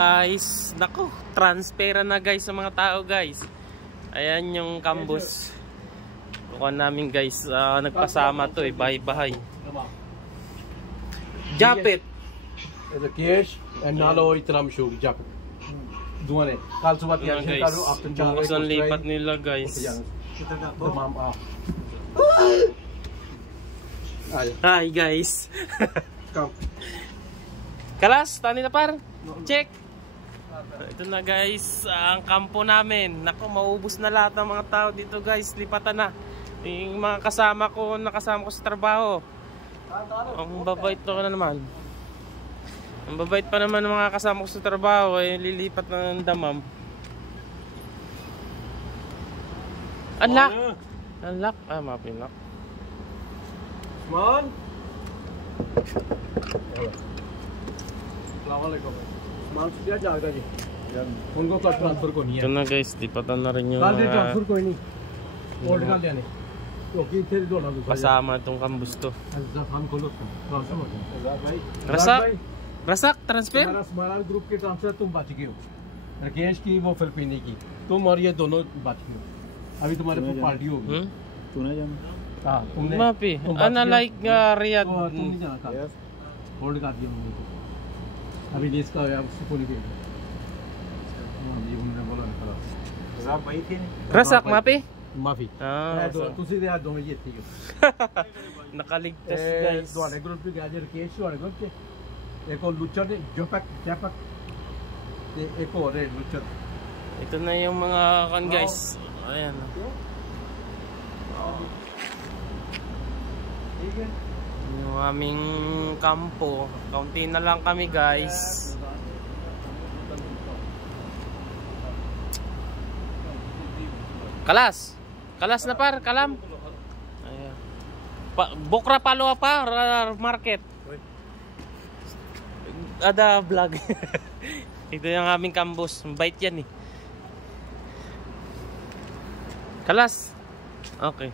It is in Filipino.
Guys, naku, transfera na guys sa mga tao guys. Ayan yung kambus. Kukuha namin guys, nagpasama to bahay-bahay. Japet. Rakesh and Nalo Itram Shuri Japet. Dua ne. Kal subat yan siya karo after bukas ang lipat nila guys. Hi guys. Kalas, tani na par. Check. Ito na guys, ang kampo namin. Naku, maubos na lahat ng mga tao dito guys. Lipatan na. Yung mga kasama ko, nakasama ko sa trabaho. Ang babait ko na naman. Ang babait pa naman ng mga kasama ko sa trabaho. Lilipat na ng damam. Unlock! Unlock? Ah, mapinlock. Man! Assalamualaikum. मानसिक दिया जाएगा जी उनको का ट्रांसफर को नहीं है ito na guys, lipatan na rin yung कल ट्रांसफर कोई नहीं ओल्ड का लेने क्योंकि फिर दोनों दूसरा kasama itong kambus to. हम खोलो ट्रांसफर हो गया भाई Rasak? Rasak? Transfer? हमारा ग्रुप के ट्रांसफर तुम बच गए हो राकेश की वो फिलिपीनी की तुम और ये दोनों बच गए हो अभी तुम्हारे पास पार्टी होगी तूने जाना हां तुमने Mapi, ana like Riyadh. तुम नहीं जाना था होल्ड कर दिया उन्होंने अभी इसका उसको नहीं किया ये उन्होंने बोला निकला साहब भाई थे Rasak, Mapi? माफी ਤੁਸੀਂ ਦੇ ਆ ਦੋਵੇਂ ਜੀ ਇੱਥੇ ਹੀ Nakaligtas guys. ਤੁਹਾਡੇ ਗਰੁੱਪ ਵਿੱਚ ਅੱਜ ਰਕੇਸ਼ ਤੁਹਾਡੇ ਗਰੁੱਪ 'ਚ ਇੱਕ ਉਹ ਲੁੱਚਰ ਦੇ ਜਪਕ ਤੇ ਇੱਕ ਹੋਰ ਹੈ ਲੁੱਚਰ Ito na yung mga kan guys. Ayan. Yung aming kampo. Kaunti na lang kami guys. Kalas. Kalas na par, kalam. Ayan. Bokra palo pa market. Ada vlog. Ito yung aming kambus. Bait yan eh. Kalas. Okay.